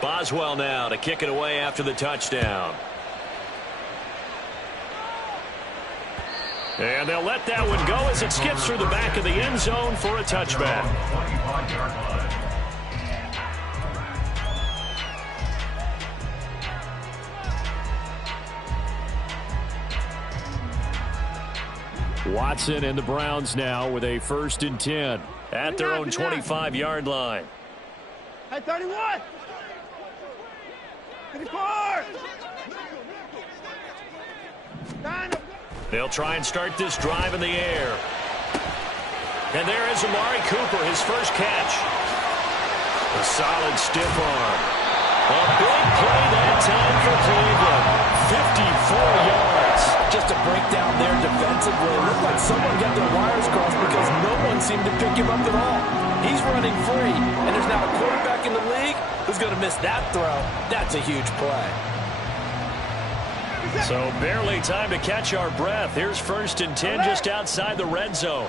Boswell now to kick it away after the touchdown. And they'll let that one go as it skips through the back of the end zone for a touchback. Watson and the Browns now with a 1st and 10 at their own 25-yard line. Hey, 31! 34! They'll try and start this drive in the air. And there is Amari Cooper, his first catch. A solid stiff arm. A big play that time for Cleveland. 54 yards. Just a breakdown there defensively. It looked like someone got their wires crossed because no one seemed to pick him up at all. He's running free, and there's now a quarterback in the league who's going to miss that throw. That's a huge play. So barely time to catch our breath. Here's 1st and 10 just outside the red zone.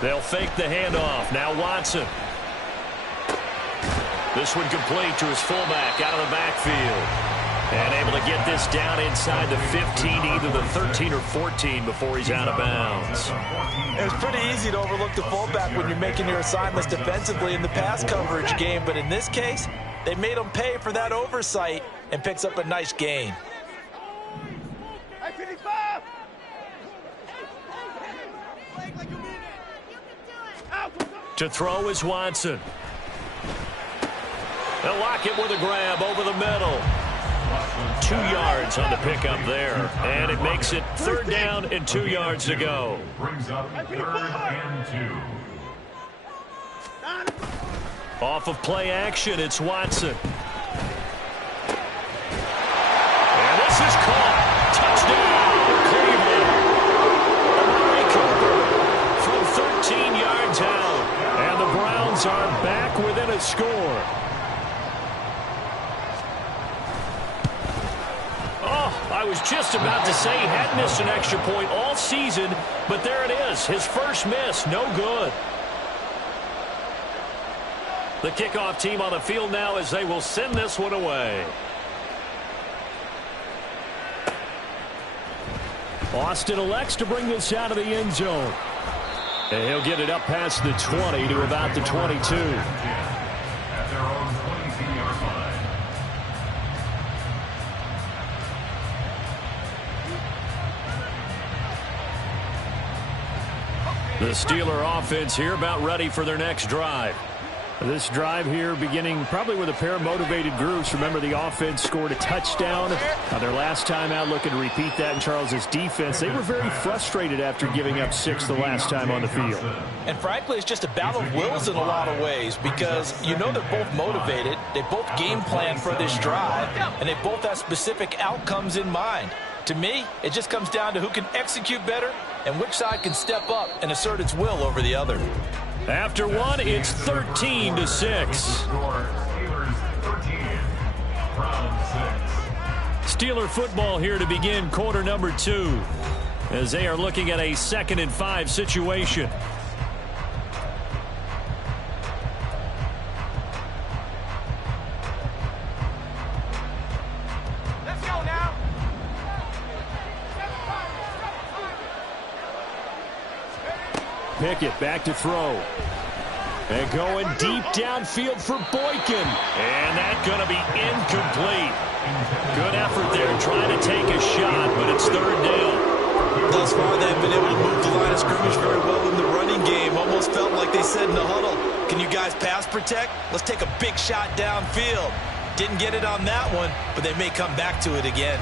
They'll fake the handoff. Now Watson. This one complete to his fullback out of the backfield. And able to get this down inside the 15, either the 13 or 14 before he's out of bounds. It was pretty easy to overlook the fullback when you're making your assignments defensively in the pass coverage game. But in this case, they made him pay for that oversight and picks up a nice gain. To throw is Watson. They'll lock it with a grab over the middle. 2 yards on the pickup there. And it makes it 3rd down and 2 yards to go. Brings up 3rd and 2. Off of play action, it's Watson. And this is caught. Touchdown, Cleveland. Amari Cooper from 13 yards out. And the Browns are back within a score. I was just about to say he had missed an extra point all season, but there it is. His first miss, no good. The kickoff team on the field now as they will send this one away. Austin elects to bring this out of the end zone. And he'll get it up past the 20 to about the 22. At their own 22-yard line. The Steeler offense here about ready for their next drive. This drive here beginning probably with a pair of motivated groups. Remember, the offense scored a touchdown. Their last time out, looking to repeat that in Charles's defense. They were very frustrated after giving up 6 the last time on the field. And frankly, it's just a battle of wills in a lot of ways because you know they're both motivated. They both game plan for this drive, and they both have specific outcomes in mind. To me, it just comes down to who can execute better and which side can step up and assert its will over the other. After one, it's 13-6. Steeler football here to begin quarter number 2 as they are looking at a 2nd and 5 situation. Let's go now. Pickett back to throw. And going deep downfield for Boykin. And that's going to be incomplete. Good effort there trying to take a shot, but it's 3rd down. Thus far, they've been able to move the line of scrimmage very well in the running game. Almost felt like they said in the huddle, can you guys pass protect? Let's take a big shot downfield. Didn't get it on that one, but they may come back to it again.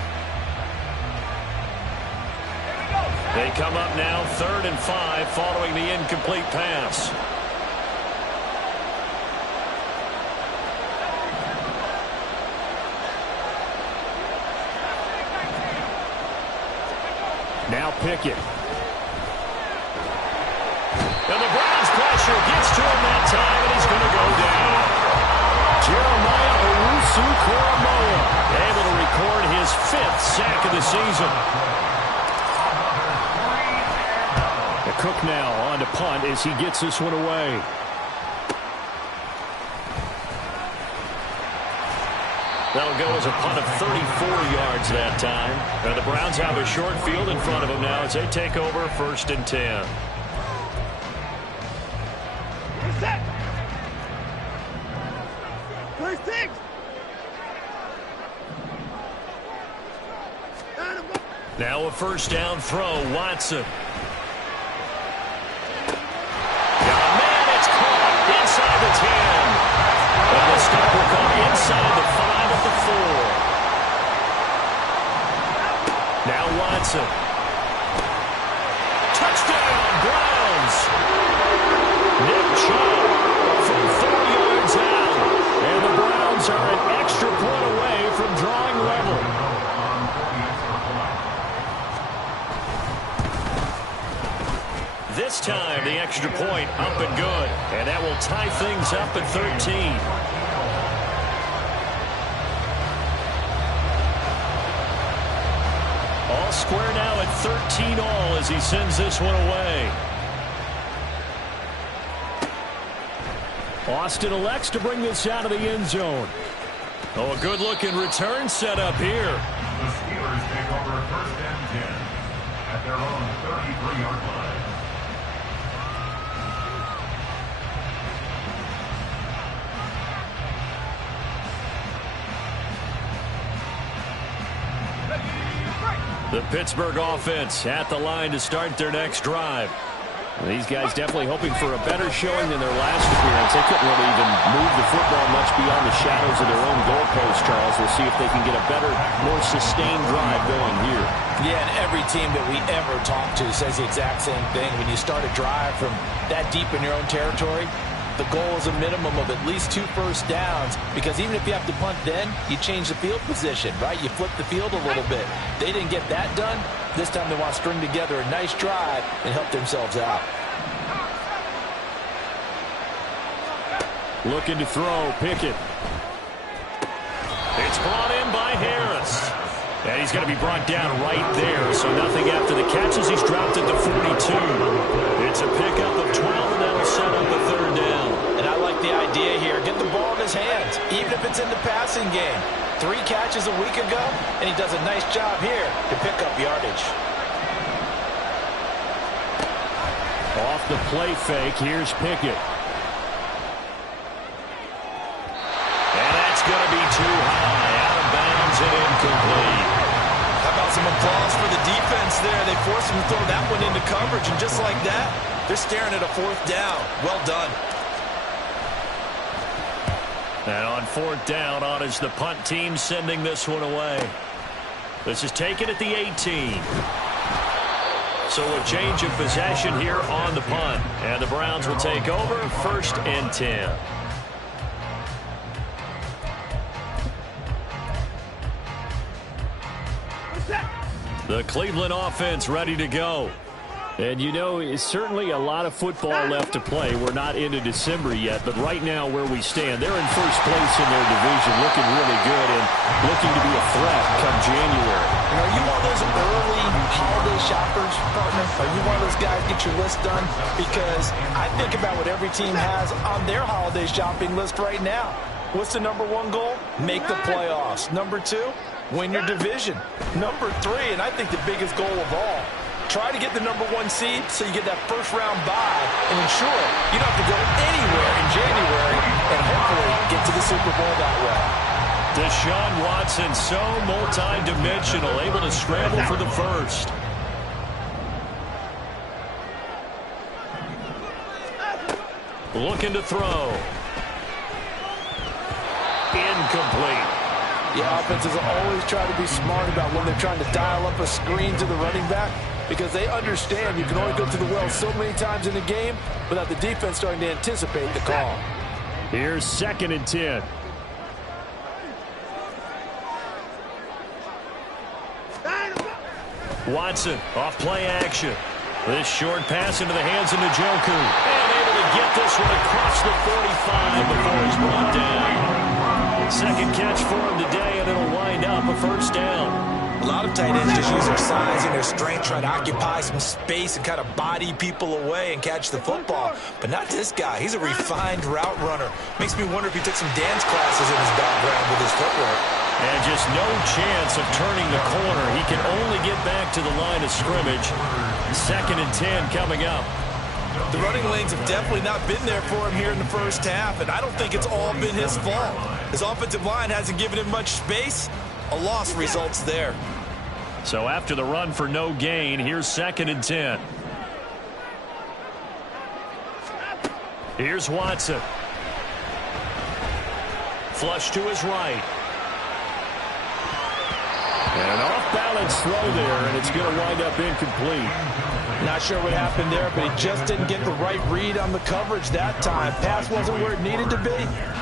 They come up now 3rd and 5 following the incomplete pass. Now Pickett. And the Browns pressure gets to him that time, and he's going to go down. Jeremiah Owusu-Koramoah able to record his 5th sack of the season. Cook now on to punt as he gets this one away. That'll go as a punt of 34 yards that time. And the Browns have a short field in front of them now as they take over 1st and 10. Set. 36. Now a 1st down throw, Watson. Got a man, it's caught inside the 10. And the stop will come inside the 5 at the 4. Now Watson. Touchdown, Browns. Nick Chubb from 4 yards out. And the Browns are an extra point away from drawing level. This time, the extra point up and good. And that will tie things up at 13. All square now at 13 all as he sends this one away. Austin elects to bring this out of the end zone. Oh, a good-looking return set up here. The Steelers take over 1st and 10 at their own 33-yard line. The Pittsburgh offense at the line to start their next drive. These guys definitely hoping for a better showing than their last appearance. They couldn't really even move the football much beyond the shadows of their own goalpost, Charles. We'll see if they can get a better, more sustained drive going here. Yeah, and every team that we ever talk to says the exact same thing. When you start a drive from that deep in your own territory, the goal is a minimum of at least 2 first downs, because even if you have to punt then, you change the field position, right? You flip the field a little bit. They didn't get that done. This time they want to string together a nice drive and help themselves out. Looking to throw, Pickett. It's brought in by Harris. And he's going to be brought down right there, so nothing after the catches. He's dropped at the 42. It's a pickup of 12, and that'll set up a 3rd down. And I like the idea here. Get the ball in his hands, even if it's in the passing game. 3 catches a week ago, and he does a nice job here to pick up yardage. Off the play fake, here's Pickett. And that's going to be too high. Out of bounds and incomplete. How about some applause for the defense there? They forced him to throw that one into coverage, and just like that, they're staring at a 4th down. Well done. And on 4th down, on is the punt team sending this one away. This is taken at the 18. So a change of possession here on the punt. And the Browns will take over 1st and 10. The Cleveland offense ready to go. And, you know, it's certainly a lot of football left to play. We're not into December yet, but right now where we stand, they're in first place in their division, looking really good and looking to be a threat come January. And are you one of those early holiday shoppers, partner? Are you one of those guys get your list done? Because I think about what every team has on their holiday shopping list right now. What's the #1 goal? Make the playoffs. #2, win your division. #3, and I think the biggest goal of all, try to get the #1 seed so you get that first-round bye and ensure you don't have to go anywhere in January and hopefully get to the Super Bowl that way. Deshaun Watson, so multi-dimensional, able to scramble for the first. Looking to throw. Incomplete. Yeah, offenses always try to be smart about when they're trying to dial up a screen to the running back, because they understand you can only go to the well so many times in the game without the defense starting to anticipate the call. Here's 2nd and 10. Watson off play action. This short pass into the hands of Njoku. And able to get this one across the 45 before he's brought down. Second catch for him today, and it'll wind up a 1st down. A lot of tight ends just use their size and their strength, try to occupy some space and kind of body people away and catch the football. But not this guy. He's a refined route runner. Makes me wonder if he took some dance classes in his background with his footwork. And just no chance of turning the corner. He can only get back to the line of scrimmage. 2nd and 10 coming up. The running lanes have definitely not been there for him here in the first half, and I don't think it's all been his fault. His offensive line hasn't given him much space. A loss results there. So after the run for no gain, here's 2nd and 10. Here's Watson. Flush to his right. And an off-balance throw there, and it's going to wind up incomplete. Not sure what happened there, but he just didn't get the right read on the coverage that time. Pass wasn't where it needed to be,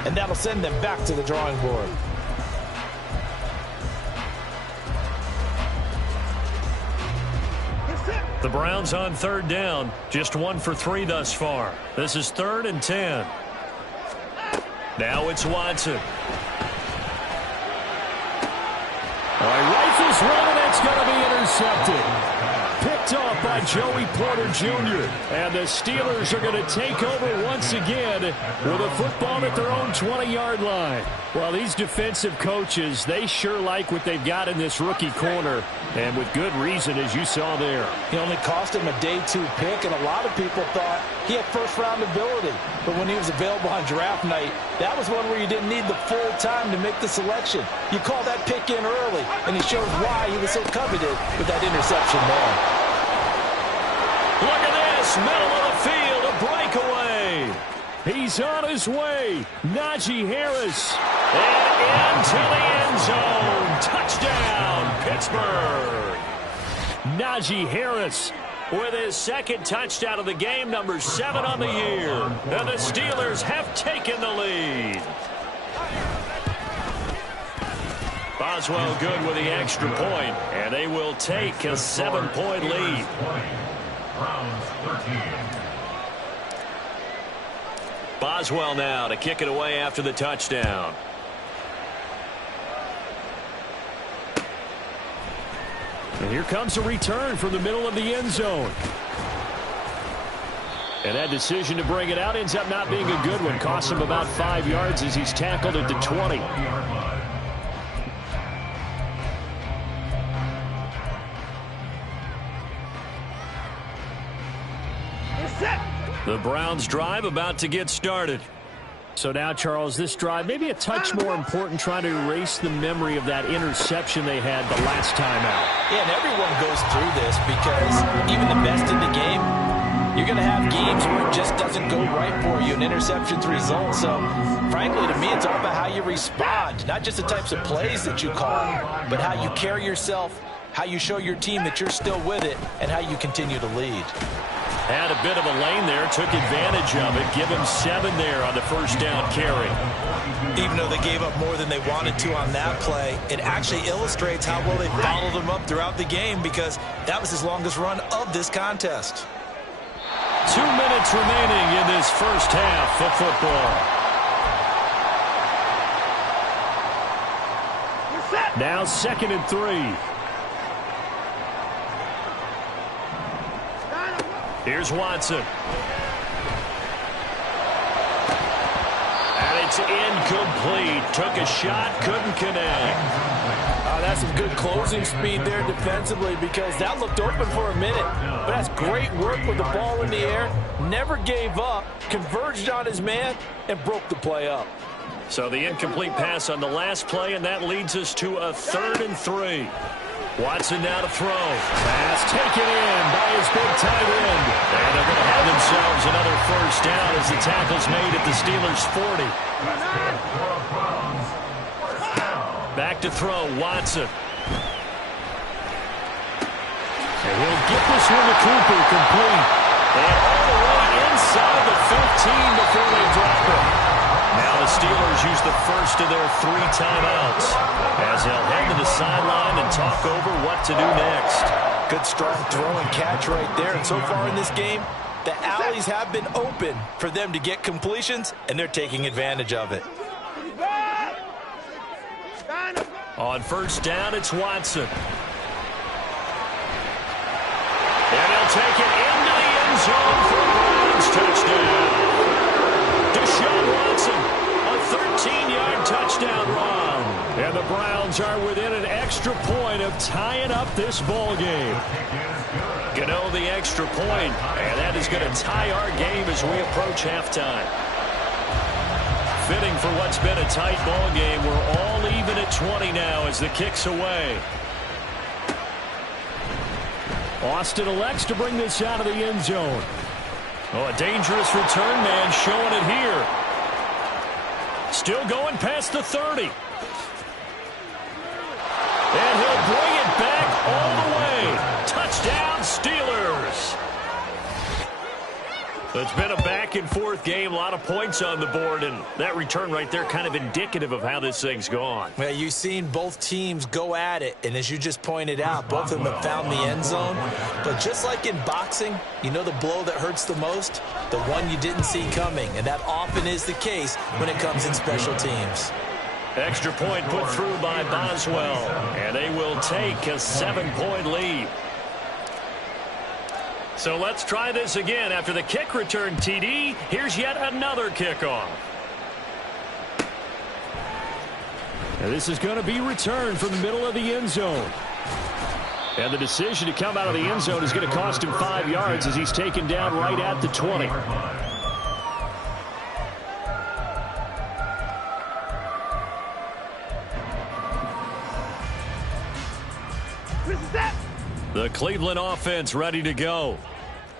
and that'll send them back to the drawing board. The Browns on 3rd down. Just 1 for 3 thus far. This is 3rd and 10. Now it's Watson. He rifles one, and it's going to be intercepted. Picked off by Joey Porter Jr. And the Steelers are going to take over once again with a football at their own 20-yard line. Well, these defensive coaches, they sure like what they've got in this rookie corner, and with good reason, as you saw there. He only cost him a day 2 pick, and a lot of people thought he had first-round ability. But when he was available on draft night, that was one where you didn't need the full time to make the selection. You call that pick in early, and he shows why he was so coveted with that interception there. Look at this, middle of the field, a breakaway. He's on his way. Najee Harris. And into the end zone. Touchdown, Pittsburgh. Najee Harris with his 2nd touchdown of the game, number 7 on the year. And the Steelers have taken the lead. Boswell good with the extra point, and they will take a 7-point lead. Boswell now to kick it away after the touchdown. And here comes a return from the middle of the end zone. And that decision to bring it out ends up not being a good one. Costs him about 5 yards as he's tackled at the 20. The Browns drive about to get started. So now, Charles, this drive maybe a touch more important, trying to erase the memory of that interception they had the last time out. Yeah, and everyone goes through this because even the best in the game, you're going to have games where it just doesn't go right for you, and interceptions result. So, frankly, to me, it's all about how you respond, not just the types of plays that you call, but how you carry yourself, how you show your team that you're still with it, and how you continue to lead. Had a bit of a lane there, took advantage of it. Give him 7 there on the first down carry. Even though they gave up more than they wanted to on that play, it actually illustrates how well they followed him up throughout the game, because that was his longest run of this contest. 2 minutes remaining in this first half of football. Now 2nd and 3. Here's Watson. And it's incomplete. Took a shot, couldn't connect. That's some good closing speed there defensively, because that looked open for a minute. But that's great work with the ball in the air. Never gave up, converged on his man, and broke the play up. So the incomplete pass on the last play, and that leads us to a 3rd and 3. Watson now to throw. Pass taken in by his big tight end. And they're going to have themselves another first down as the tackle's made at the Steelers' 40. Back to throw, Watson. And he'll get this one to Cooper, complete. And all the way inside the 15 before they drop it. Now the Steelers use the first of their 3 timeouts as they'll head to the sideline and talk over what to do next. Good strong throw and catch right there. And so far in this game, the alleys have been open for them to get completions, and they're taking advantage of it. On first down, it's Watson. take it into the end zone for a Browns touchdown. Deshaun Watson, a 13-yard touchdown run. And the Browns are within an extra point of tying up this ball game. Gano the extra point, and that is going to tie our game as we approach halftime. Fitting for what's been a tight ball game. We're all even at 20 now as the kick's away. Austin elects to bring this out of the end zone. Oh, a dangerous return man showing it here. Still going past the 30. And he'll bring it back all the way. Touchdown, Steelers. It's been a back-and-forth game, a lot of points on the board, and that return right there kind of indicative of how this thing's gone. Well, you've seen both teams go at it, and as you just pointed out, both of them have found the end zone. But just like in boxing, you know the blow that hurts the most? The one you didn't see coming, and that often is the case when it comes in special teams. Extra point put through by Boswell, and they will take a 7-point lead. So let's try this again. After the kick return, TD, here's yet another kickoff. And this is going to be returned from the middle of the end zone. And the decision to come out of the end zone is going to cost him 5 yards as he's taken down right at the 20. The Cleveland offense ready to go.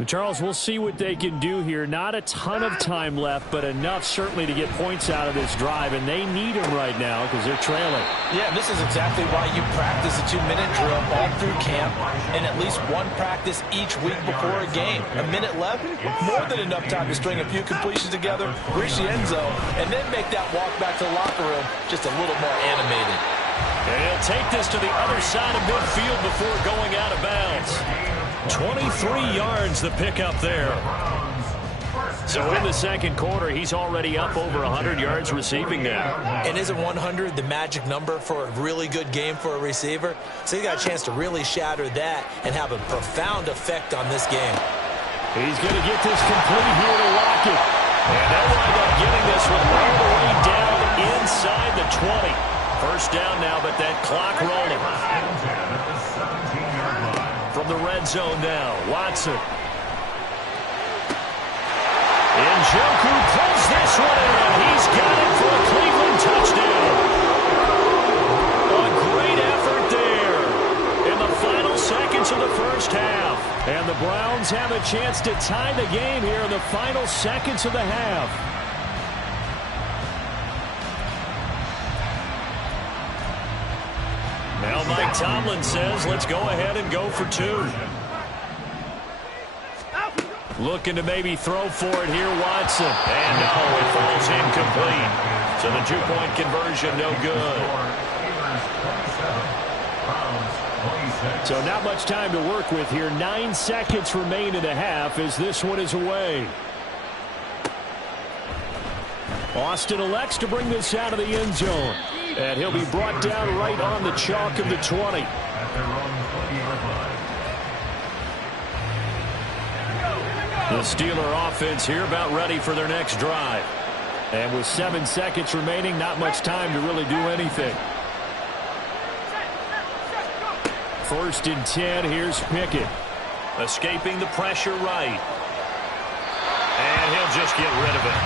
Charles, we'll see what they can do here. Not a ton of time left, but enough certainly to get points out of this drive, and they need them right now because they're trailing. Yeah, this is exactly why you practice a 2-minute drill all through camp and at least one practice each week before a game. A minute left, more than enough time to string a few completions together, reach the end zone, and then make that walk back to the locker room just a little more animated. And he'll take this to the other side of midfield before going out of bounds. 23 yards the pickup there. So in the second quarter, he's already up over 100 yards receiving now. And isn't 100 the magic number for a really good game for a receiver? So he got a chance to really shatter that and have a profound effect on this game. He's going to get this complete here to lock it. And they'll wind up getting this one all the way down inside the 20. First down now, but that clock rolling. From the red zone now, Watson. Njoku pulls this one in. He's got it for a Cleveland touchdown. A great effort there in the final seconds of the first half. And the Browns have a chance to tie the game here in the final seconds of the half. Now Mike Tomlin says, let's go ahead and go for 2. Looking to maybe throw for it here, Watson. And no, it falls incomplete. So the 2-point conversion, no good. So not much time to work with here. 9 seconds remain in the half as this one is away. Austin elects to bring this out of the end zone. And he'll be brought down right on the chalk of the 20. The Steeler offense here about ready for their next drive. And with 7 seconds remaining, not much time to really do anything. First and 10, here's Pickett. Escaping the pressure right. And he'll just get rid of it.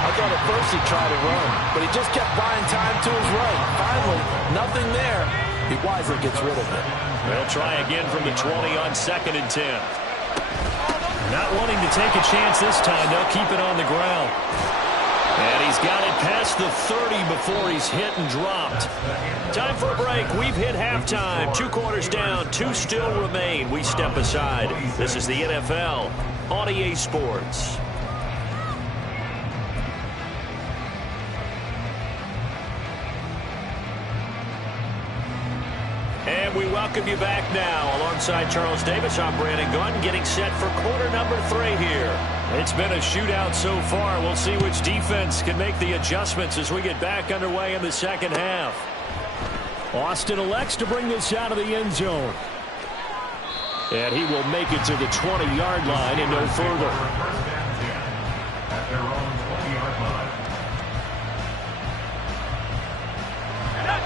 I thought at first he'd try to run, but he just kept buying time to his right. Finally, nothing there. He wisely gets rid of it. They'll try again from the 20 on 2nd and 10. Not wanting to take a chance this time. They'll keep it on the ground. And he's got it past the 30 before he's hit and dropped. Time for a break. We've hit halftime. 2 quarters down. 2 still remain. We step aside. This is the NFL on EA Sports. And we welcome you back now. Alongside Charles Davis, I'm Brandon Gunn, getting set for quarter number 3 here. It's been a shootout so far. We'll see which defense can make the adjustments as we get back underway in the second half. Austin elects to bring this out of the end zone. And he will make it to the 20-yard line and no further. First and 10 at their own 20-yard line.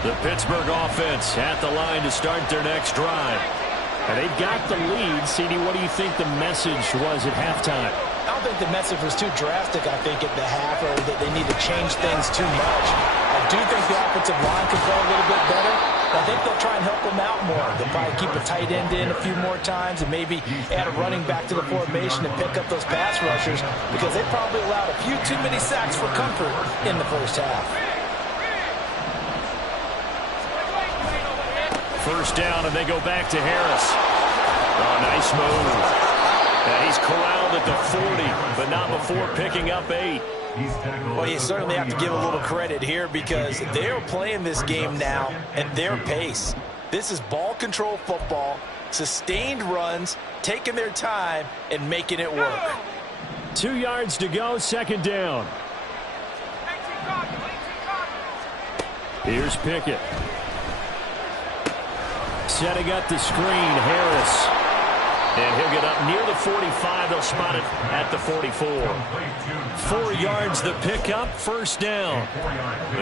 The Pittsburgh offense at the line to start their next drive. And they've got the lead. CD, what do you think the message was at halftime? I don't think the message was too drastic, I think, at the half, or that they need to change things too much. I do think the offensive line could play a little bit better. I think they'll try and help them out more. They'll probably keep a tight end in a few more times and maybe add a running back to the formation and pick up those pass rushers because they probably allowed a few too many sacks for comfort in the first half. First down, and they go back to Harris. Oh, nice move. And he's corralled at the 40, but not before picking up 8. Well, you certainly have to give a little credit here because they're playing this game now at their pace. This is ball control football, sustained runs, taking their time, and making it work. 2 yards to go, second down. Here's Pickett. Setting up the screen, Harris. And he'll get up near the 45. They'll spot it at the 44. 4 yards the pickup, first down.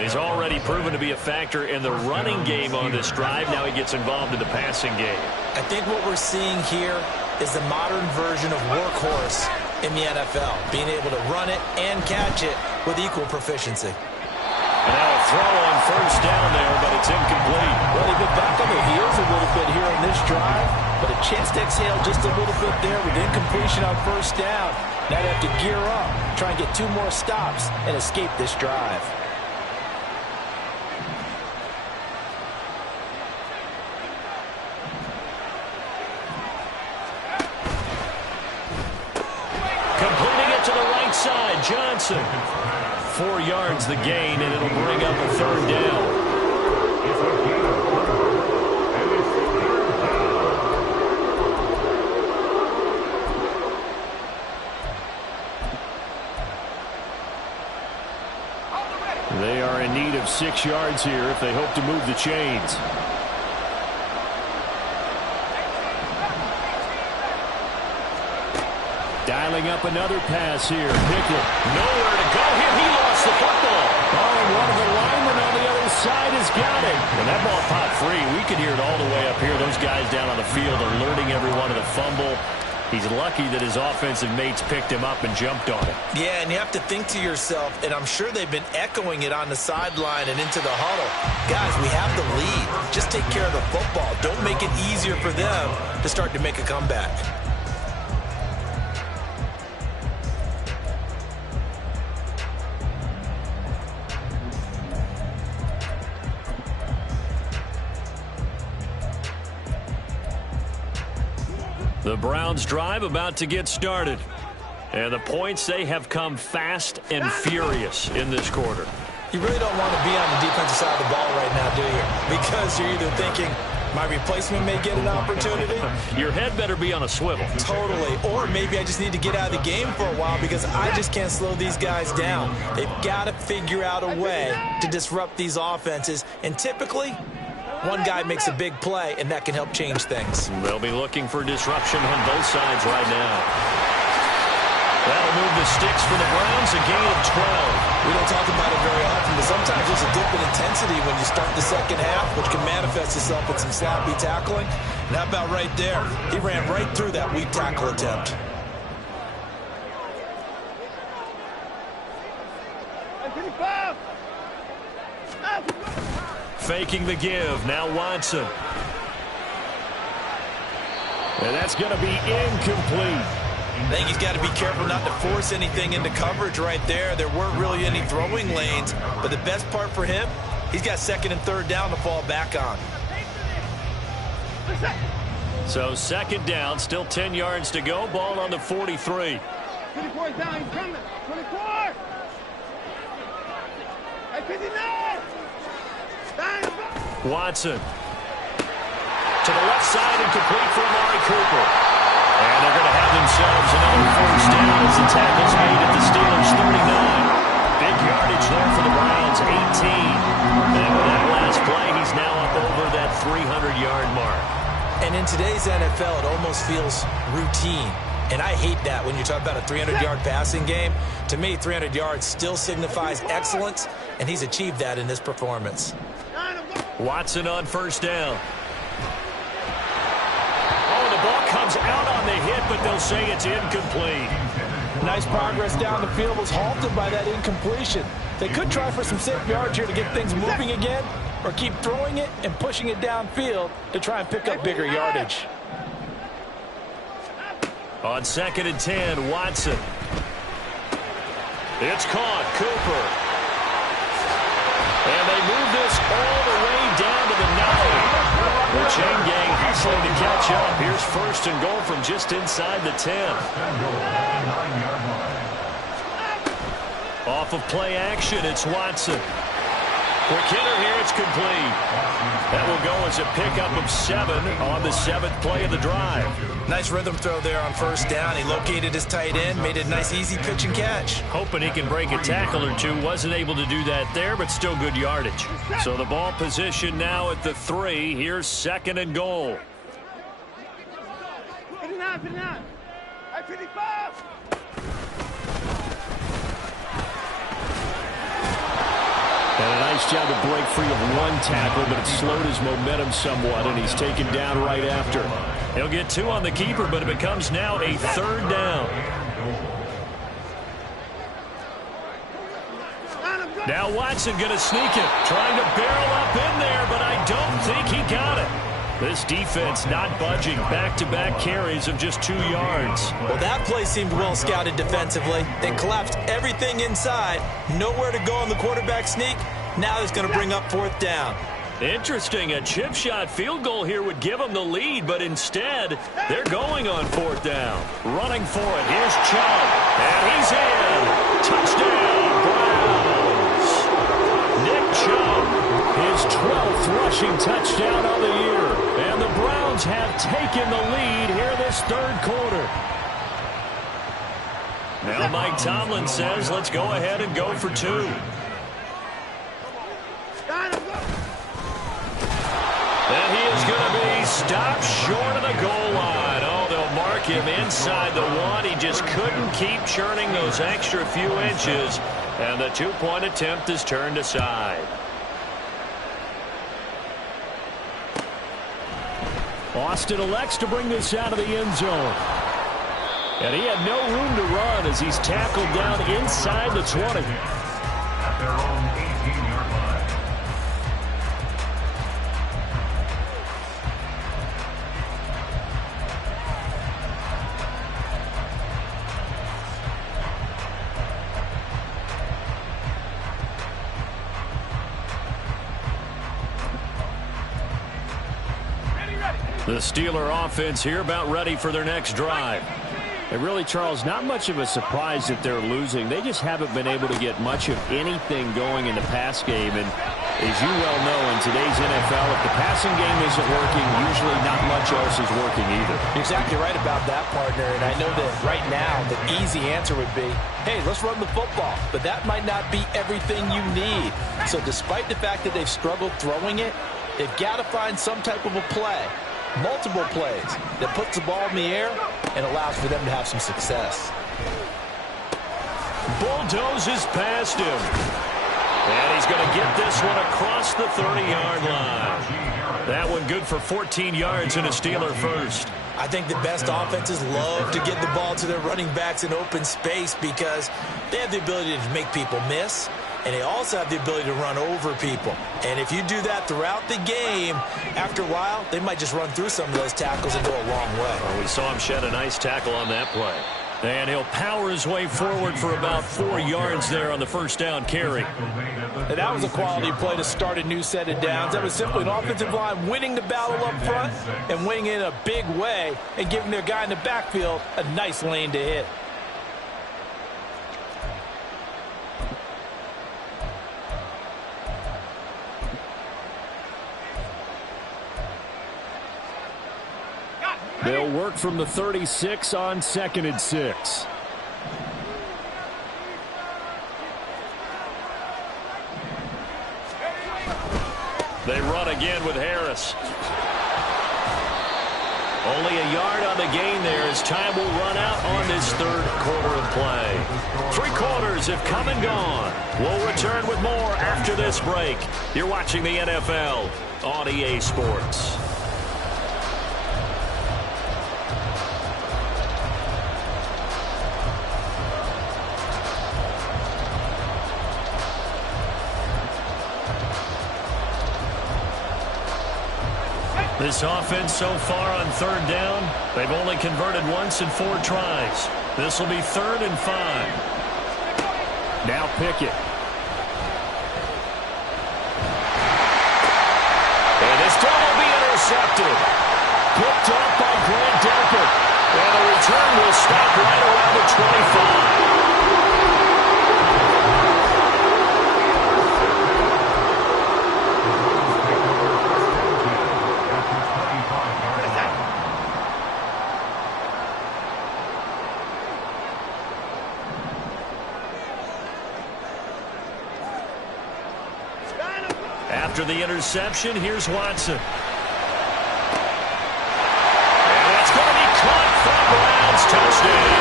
He's already proven to be a factor in the running game on this drive. Now he gets involved in the passing game. I think what we're seeing here is the modern version of workhorse in the NFL, being able to run it and catch it with equal proficiency. And now a throw on first down there, but it's incomplete. Well, they've been back on their heels a little bit here in this drive, but a chance to exhale just a little bit there with incompletion on first down. Now they have to gear up, try and get 2 more stops, and escape this drive. Completing it to the right side, Johnson. 4 yards the gain, and it'll bring up a third down. They are in need of 6 yards here if they hope to move the chains. Dialing up another pass here. Pickett. Nowhere to go here. He lost the football. Oh, and one of the linemen on the other side has got it. And that ball popped free. We could hear it all the way up here. Those guys down on the field alerting everyone of the fumble. He's lucky that his offensive mates picked him up and jumped on it. Yeah, and you have to think to yourself, and I'm sure they've been echoing it on the sideline and into the huddle. Guys, we have the lead. Just take care of the football. Don't make it easier for them to start to make a comeback. The Browns drive about to get started. And the points, they have come fast and furious in this quarter. You really don't want to be on the defensive side of the ball right now, do you? Because you're either thinking, my replacement may get an opportunity. Your head better be on a swivel. Totally. Or maybe I just need to get out of the game for a while because I just can't slow these guys down. They've got to figure out a way to disrupt these offenses. And typically, one guy makes a big play, and that can help change things. They'll be looking for disruption on both sides right now. That'll move the sticks for the Browns, a gain of 12. We don't talk about it very often, but sometimes there's a dip in intensity when you start the second half, which can manifest itself in some sloppy tackling. And how about right there? He ran right through that weak tackle attempt. Faking the give. Now Watson. And that's going to be incomplete. I think he's got to be careful not to force anything into coverage right there. There weren't really any throwing lanes. But the best part for him, he's got second and third down to fall back on. So second down, still 10 yards to go. Ball on the 43. 24 down, he's coming. 24! Hey, 59! Watson. To the left side and complete for Amari Cooper. And they're going to have themselves another first down as the tackle's made at the Steelers' 39. Big yardage there for the Browns, 18. And with that last play, he's now up over that 300-yard mark. And And in today's NFL, it almost feels routine. And I hate that when you talk about a 300-yard passing game. To me, 300 yards still signifies excellence, and he's achieved that in this performance. Watson on first down. Oh, the ball comes out on the hit, but they'll say it's incomplete. Nice progress down the field was halted by that incompletion. They could try for some safe yards here to get things moving again, or keep throwing it and pushing it downfield to try and pick up bigger yardage. On 2nd and 10, Watson. It's caught, Cooper. And they move this all the way down to the 9. The chain gang hustling to catch up. Here's 1st and goal from just inside the 10. Off of play action, it's Watson. Quick hitter here, it's complete. That will go as a pickup of 7 on the 7th play of the drive. Nice rhythm throw there on first down. He located his tight end, made a nice easy pitch and catch. Hoping he can break a tackle or two. Wasn't able to do that there, but still good yardage. So the ball position now at the 3. Here's 2nd and goal. 59, 59. 55. And a nice job to break free of one tackle, but it slowed his momentum somewhat, and he's taken down right after. He'll get 2 on the keeper, but it becomes now a 3rd down. Now Watson going to sneak it, trying to barrel up in there, but I don't think he got it. This defense not budging. Back-to-back carries of just 2 yards. Well, that play seemed well scouted defensively. They collapsed everything inside. Nowhere to go on the quarterback sneak. Now it's going to bring up 4th down. Interesting. A chip shot field goal here would give them the lead, but instead they're going on 4th down. Running for it. Here's Chubb. And he's in. Touchdown, Browns. Nick Chubb, his 12th rushing touchdown of the year. And the Browns have taken the lead here this 3rd quarter. Now Mike Tomlin says, let's go ahead and go for 2. And he is going to be stopped short of the goal line. Oh, they'll mark him inside the 1. He just couldn't keep churning those extra few inches. And the 2-point attempt is turned aside. Austin elects to bring this out of the end zone. And he had no room to run as he's tackled down inside the 20. At their own 18-yard line. The Steeler offense here about ready for their next drive. And really, Charles, not much of a surprise that they're losing. They just haven't been able to get much of anything going in the pass game. And as you well know, in today's NFL, if the passing game isn't working, usually not much else is working either. You're exactly right about that, partner. And I know that right now the easy answer would be, hey, let's run the football. But that might not be everything you need. So despite the fact that they've struggled throwing it, they've got to find some type of a play. Multiple plays that puts the ball in the air and allows for them to have some success. Bulldozes past him. And he's going to get this one across the 30-yard line. That one good for 14 yards and a Steeler first. I think the best offenses love to get the ball to their running backs in open space because they have the ability to make people miss. And they also have the ability to run over people. And if you do that throughout the game, after a while, they might just run through some of those tackles and go a long way. Well, we saw him shed a nice tackle on that play. And he'll power his way forward for about 4 yards there on the first down carry. And that was a quality play to start a new set of downs. That was simply an offensive line winning the battle up front and winning in a big way and giving their guy in the backfield a nice lane to hit. They'll work from the 36 on 2nd and 6. They run again with Harris. Only a yard on the gain there as time will run out on this third quarter of play. 3 quarters have come and gone. We'll return with more after this break. You're watching the NFL on EA Sports. This offense so far on third down, they've only converted once in 4 tries. This will be 3rd and 5. Now Pickett. And this still will be intercepted. Picked up by Grant Delpit. And the return will stop right around the 25. After the interception, here's Watson. And it's going to be caught for Browns touchdown.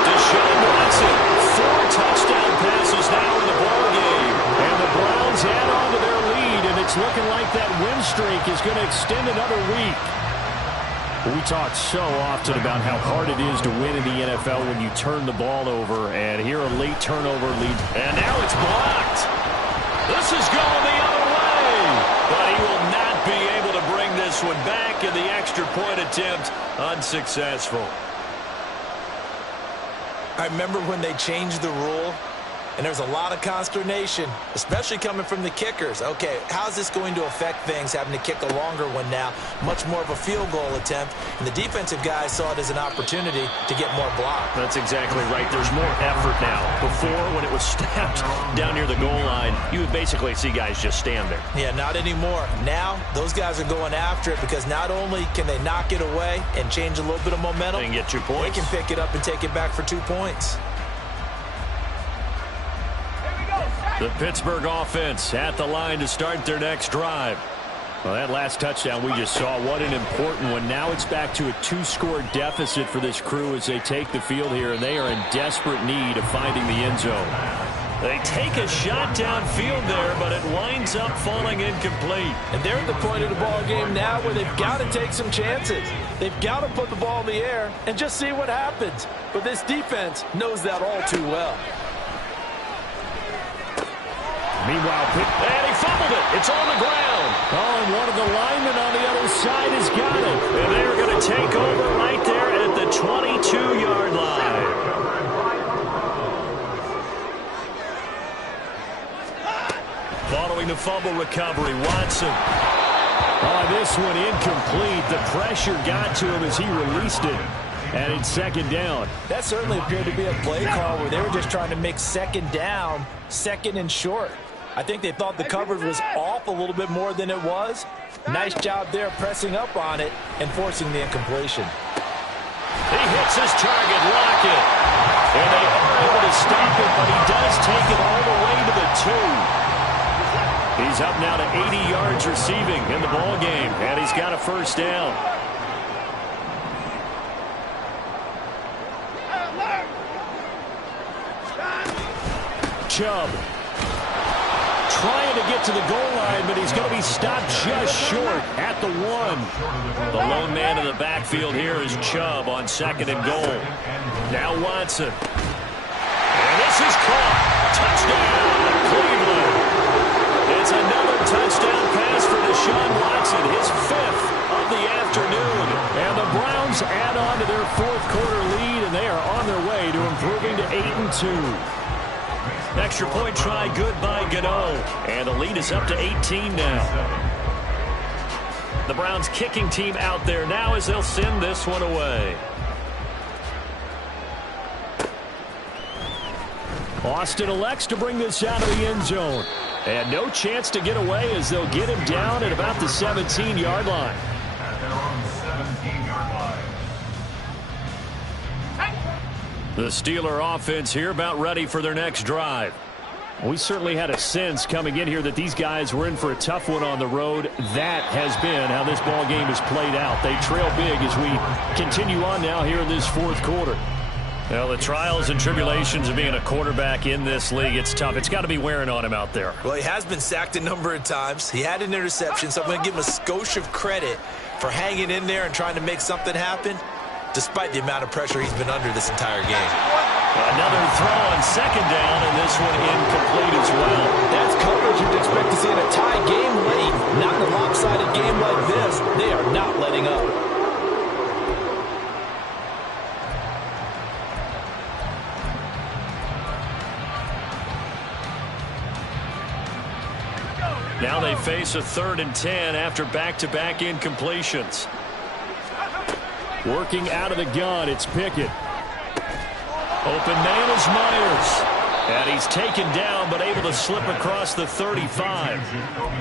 Deshaun Watson, 4 touchdown passes now in the ballgame. And the Browns add on to their lead, and it's looking like that win streak is going to extend another week. We talk so often about how hard it is to win in the NFL when you turn the ball over, and here a late turnover lead. And now it's blocked. This is going the other way, but he will not be able to bring this one back, and the extra point attempt unsuccessful. I remember when they changed the rule, and there's a lot of consternation, especially coming from the kickers. Okay, how's this going to affect things, having to kick a longer one now, much more of a field goal attempt, and the defensive guys saw it as an opportunity to get more block. That's exactly right. There's more effort now. Before, when it was snapped down near the goal line, you would basically see guys just stand there. Yeah, not anymore. Now, those guys are going after it because not only can they knock it away and change a little bit of momentum, and get 2 points. They can pick it up and take it back for 2 points. The Pittsburgh offense at the line to start their next drive. Well, that last touchdown we just saw, what an important one. Now it's back to a 2-score deficit for this crew as they take the field here, and they are in desperate need of finding the end zone. They take a shot downfield there, but it winds up falling incomplete. And they're at the point of the ball game now where they've got to take some chances. They've got to put the ball in the air and just see what happens. But this defense knows that all too well. Meanwhile, and he fumbled it. It's on the ground. Oh, and one of the linemen on the other side has got it. And they're going to take over right there at the 22-yard line. Following the fumble recovery, Watson. Oh, this one incomplete. The pressure got to him as he released it. And it's 2nd down. That certainly appeared to be a play call where they were just trying to make 2nd down, 2nd and short. I think they thought the coverage was off a little bit more than it was. Nice job there pressing up on it and forcing the incompletion. He hits his target, Lockett. And they are able to stop it, but he does take it all the way to the 2. He's up now to 80 yards receiving in the ball game, and he's got a 1st down. Chubb trying to get to the goal line, but he's going to be stopped just short at the 1. The lone man in the backfield here is Chubb on 2nd and goal. Now Watson. And this is caught. Touchdown, Cleveland. It's another touchdown pass for Deshaun Watson, his 5th of the afternoon. And the Browns add on to their 4th quarter lead, and they are on their way to improving to 8-2. Extra point try, good by Gano. And the lead is up to 18 now. The Browns kicking team out there now as they'll send this one away. Austin elects to bring this out of the end zone. And no chance to get away as they'll get him down at about the 17-yard line. At their own 17-yard line. The Steeler offense here about ready for their next drive. We certainly had a sense coming in here that these guys were in for a tough one on the road. That has been how this ball game has played out. They trail big as we continue on now here in this fourth quarter. Well, the trials and tribulations of being a quarterback in this league, it's tough. It's got to be wearing on him out there. Well, he has been sacked a number of times. He had an interception, so I'm going to give him a skosh of credit for hanging in there and trying to make something happen, despite the amount of pressure he's been under this entire game. Another throw on second down, and this one incomplete as well. That's coverage you'd expect to see in a tie game late. Not in a lopsided game like this. They are not letting up. Now they face a 3rd and 10 after back-to-back incompletions. Working out of the gun, it's Pickett. Open man is Myers. And he's taken down, but able to slip across the 35.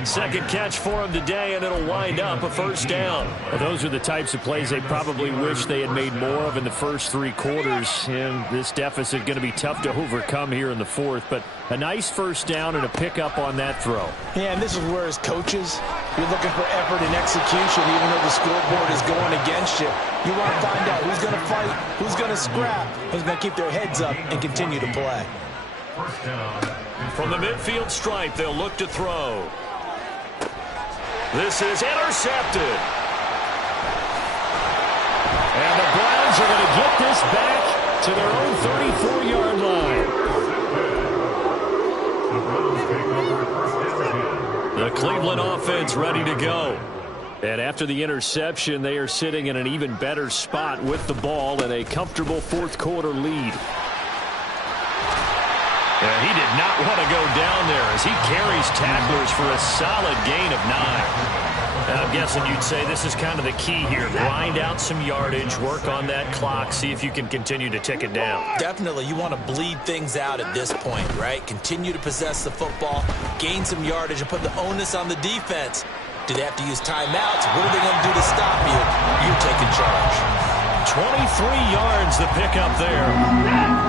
Second catch for him today, and it'll wind up a first down. Well, those are the types of plays they probably wish they had made more of in the first 3 quarters. And this deficit going to be tough to overcome here in the fourth. But a nice first down and a pickup on that throw. Yeah, and this is where as coaches, you're looking for effort and execution, even though the scoreboard is going against you. You want to find out who's going to fight, who's going to scrap, who's going to keep their heads up and continue to play. From the midfield stripe, they'll look to throw. This is intercepted. And the Browns are going to get this back to their own 34-yard line. The Cleveland offense ready to go. And after the interception, they are sitting in an even better spot with the ball and a comfortable fourth quarter lead. And he did not want to go down there as he carries tacklers for a solid gain of 9. And I'm guessing you'd say this is kind of the key here. Grind out some yardage, work on that clock, see if you can continue to tick it down. Definitely. You want to bleed things out at this point, right? Continue to possess the football, gain some yardage, and put the onus on the defense. Do they have to use timeouts? What are they going to do to stop you? You're taking charge. 23 yards the pickup there.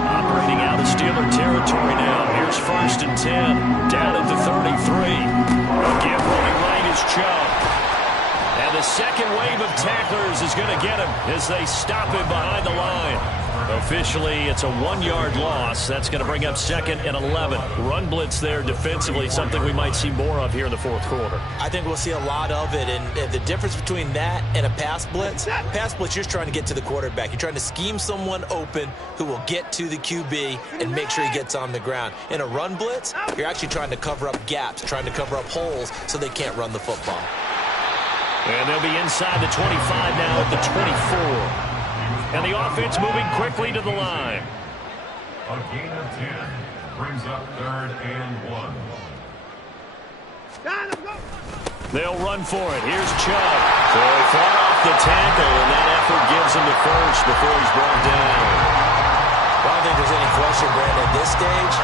Operating out of Steeler territory now. Here's 1st and 10. Down at the 33. Again, rolling right is Chubb. And the second wave of tacklers is going to get him as they stop him behind the line. Officially, it's a 1-yard loss. That's going to bring up 2nd and 11. Run blitz there defensively, something we might see more of here in the fourth quarter. I think we'll see a lot of it, and the difference between that and a pass blitz, you're just trying to get to the quarterback. You're trying to scheme someone open who will get to the QB and make sure he gets on the ground. In a run blitz, you're actually trying to cover up gaps, trying to cover up holes so they can't run the football. And they'll be inside the 25 now at the 24. And the offense moving quickly to the line. A gain of 10 brings up 3rd and 1. They'll run for it. Here's Chubb. So he fought off the tackle, and that effort gives him the first before he's brought down. I don't think there's any question, Brandon, at this stage.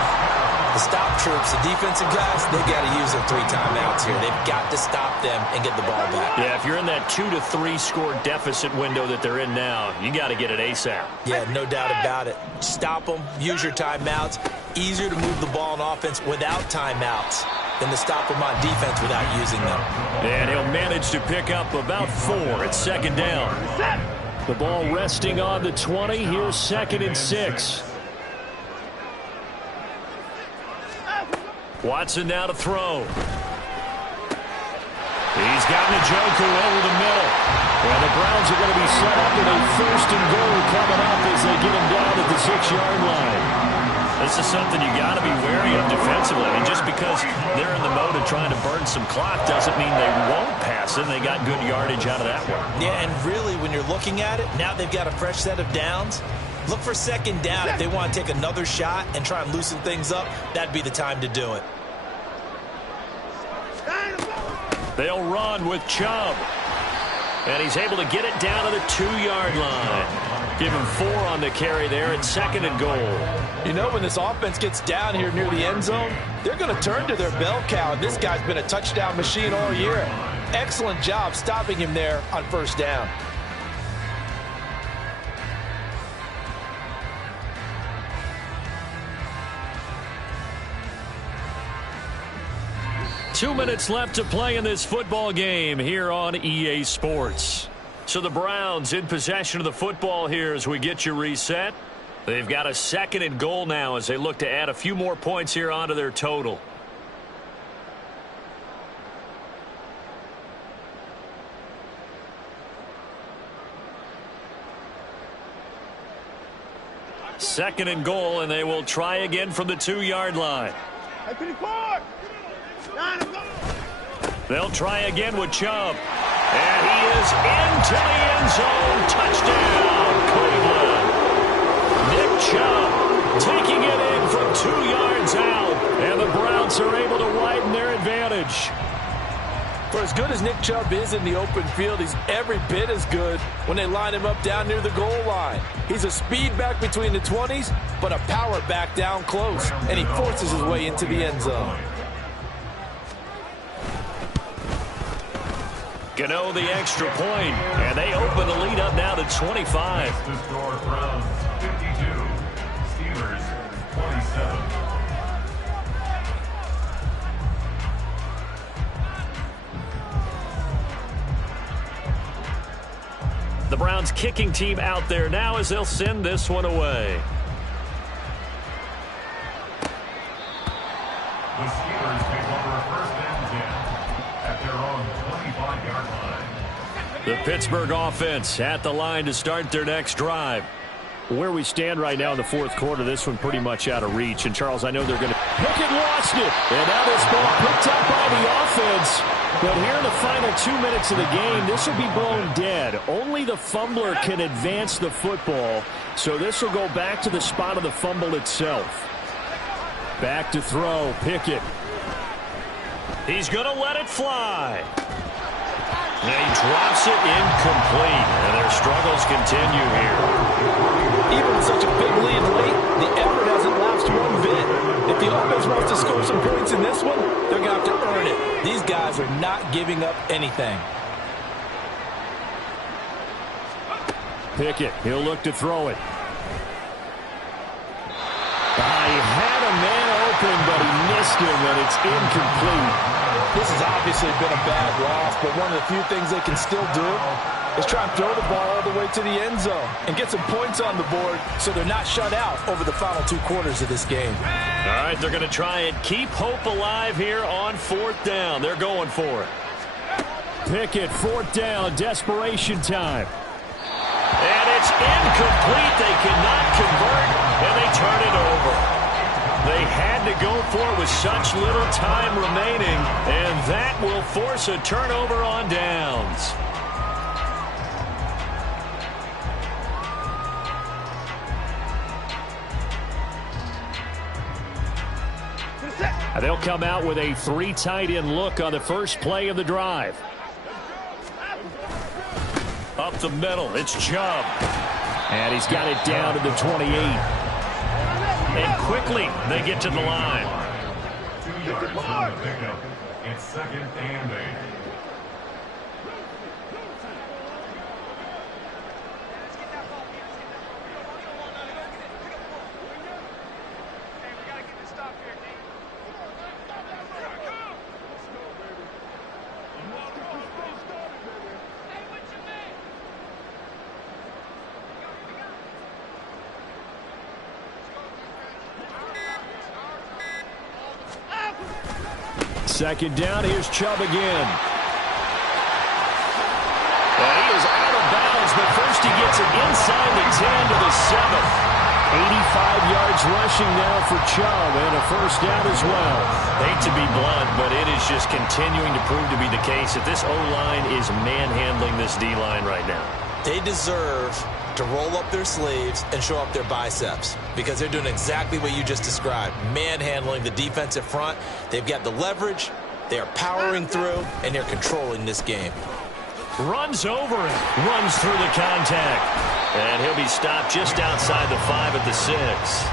The stop troops, the defensive guys, they got to use their 3 timeouts here. They've got to stop them and get the ball back. Yeah, if you're in that 2 to 3 score deficit window that they're in now, you got to get it ASAP. Yeah, no doubt about it. Stop them, use your timeouts. Easier to move the ball on offense without timeouts than to stop them on defense without using them. And he'll manage to pick up about 4 at 2nd down. The ball resting on the 20. Here's 2nd and 6. Watson now to throw. He's got Njoku over the middle. Well, the Browns are going to be set up with a 1st and goal coming up as they get him down at the 6-yard line. This is something you got to be wary of defensively. I mean, just because they're in the mode of trying to burn some clock doesn't mean they won't pass it. They got good yardage out of that one. Yeah, and really, when you're looking at it, now they've got a fresh set of downs. Look for 2nd down. If they want to take another shot and try and loosen things up, that'd be the time to do it. They'll run with Chubb. And he's able to get it down to the 2-yard line. Give him 4 on the carry there at 2nd and goal. You know, when this offense gets down here near the end zone, they're going to turn to their bell cow. And this guy's been a touchdown machine all year. Excellent job stopping him there on 1st down. 2 minutes left to play in this football game here on EA Sports. So the Browns in possession of the football here as we get you reset. They've got a 2nd and goal now as they look to add a few more points here onto their total. Second and goal, and they will try again from the 2-yard line. They'll try again with Chubb. And he is into the end zone. Touchdown, Cleveland. Nick Chubb taking it in from 2 yards out. And the Browns are able to widen their advantage. For as good as Nick Chubb is in the open field, he's every bit as good when they line him up down near the goal line. He's a speed back between the 20s, but a power back down close, and he forces his way into the end zone. Gano the extra point, and they open the lead up now to 25. The score, Browns 52, Steelers 27. The Browns kicking team out there now as they'll send this one away. The Steelers take over 1st and 10 at their own 25-yard line. The Pittsburgh offense at the line to start their next drive. Where we stand right now in the 4th quarter, this one pretty much out of reach. And, Charles, I know they're going to Pickett lost it. And now this ball picked up by the offense. But here in the final 2 minutes of the game, this will be blown dead. Only the fumbler can advance the football. So this will go back to the spot of the fumble itself. Back to throw, Pickett. He's going to let it fly. And he drops it incomplete. And their struggles continue here. Even with such a big lead late, the effort hasn't lapsed one bit. If the offense wants to score some points in this one, they're going to have to earn it. These guys are not giving up anything. Pickett, he'll look to throw it. He had a man open, but he missed him, and it's incomplete. This has obviously been a bad loss, but one of the few things they can still do is try and throw the ball all the way to the end zone and get some points on the board so they're not shut out over the final 2 quarters of this game. All right, they're going to try and keep hope alive here on 4th down. They're going for it. Pickett, 4th down, desperation time. And it's incomplete. They cannot convert, and they turn it over. They had to go for it with such little time remaining, and that will force a turnover on downs. They'll come out with a 3 tight end look on the first play of the drive. Up the middle, it's Chubb. And he's got it down to the 28. And quickly, they get to the line. 2 yards from the pickup. It's 2nd and 8. Second down, here's Chubb again. And he is out of bounds, but first he gets it inside the 10 to the 7. 85 yards rushing now for Chubb, and a first down as well. Hate to be blunt, but it is just continuing to prove to be the case that this O-line is manhandling this D-line right now. They deserve to roll up their sleeves and show up their biceps because they're doing exactly what you just described, manhandling the defensive front. They've got the leverage, they're powering through, and they're controlling this game. Runs over it, runs through the contact, and he'll be stopped just outside the 5 at the 6.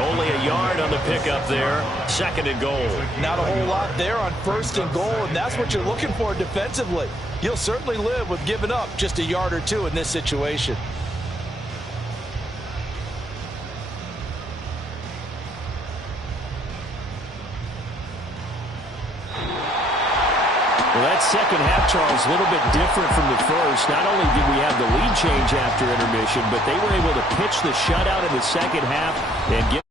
Only a yard on the pickup there, 2nd and goal. Not a whole lot there on 1st and goal, and that's what you're looking for defensively. You'll certainly live with giving up just a yard or 2 in this situation. Well, that second half, Charles, a little bit different from the first. Not only did we have the lead change after intermission, but they were able to pitch the shutout in the second half and get